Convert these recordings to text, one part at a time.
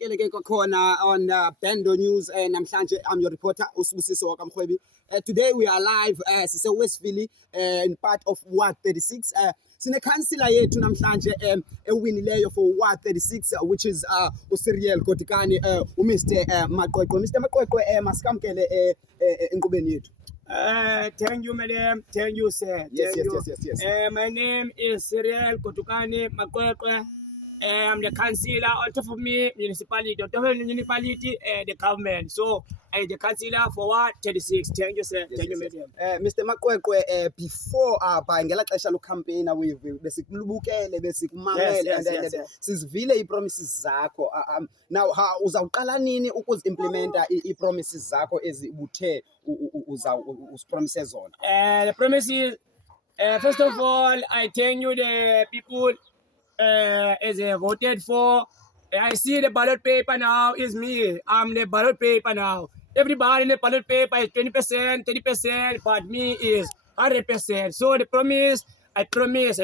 Samkele ke kwakhona on Bendo News namhlanje I'm your reporter uSibusiso Maqweqwe. Today we are live sise Westville in part of Ward 36. Sine councillor yethu namhlanje ewinileyo for Ward 36 which is uSiriel Godikane uMr Maqweqwe. Mr Maqweqwe masikamkele enkqubeni yethu. Thank you, madam. Thank you, sir. Yes. My name is Cyril Kotukane Maqweqwe. I'm the councillor. On top of me, municipality. On top of the municipality, the government. So, I'm the councillor for Ward 36. Thank you, sir. Thank you, madam. Mr Maqweqwe, before ngela xesha lo-campaigna besikulubukele besikumamele and sizivile ii-promises zakho. Now uzawuqala nini ukuziimplementa ii-promises zakho ezibuthe uzipromise zona? The promises, first of all, I thank you, the people as they voted for. I see the ballot paper now is me. I'm the ballot paper now. Everybody in the ballot paper is 20%, 30%, but me is 100%. So the promise, I promise,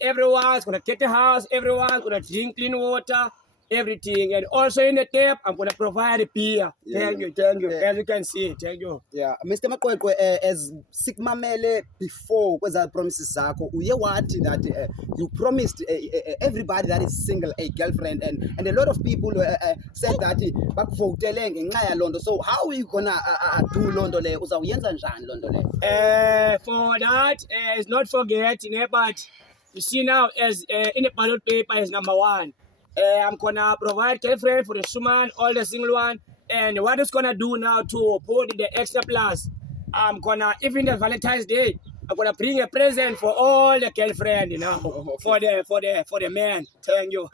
everyone's gonna get a house, everyone's gonna drink clean water, everything. And also in the tap, I'm gonna provide a beer. Thank you. As you can see, thank you. Yeah, Mr Maqweqwe, as sikumamele before kweza promises zakho, uye wathi that you promised everybody that is single a girlfriend, and a lot of people said that bakuvotele ngenxa yalondo. So how are you gonna do londo le? Uzawuyenza njani londo le? For that, is not forget, but you see now, as in the ballot paper is number 1. I'm gonna provide girlfriend for the woman, all the single one, and what it's gonna do now to put the extra plus. I'm gonna, even the Valentine's Day, I'm gonna bring a present for all the girlfriend, you know, for the man. Thank you.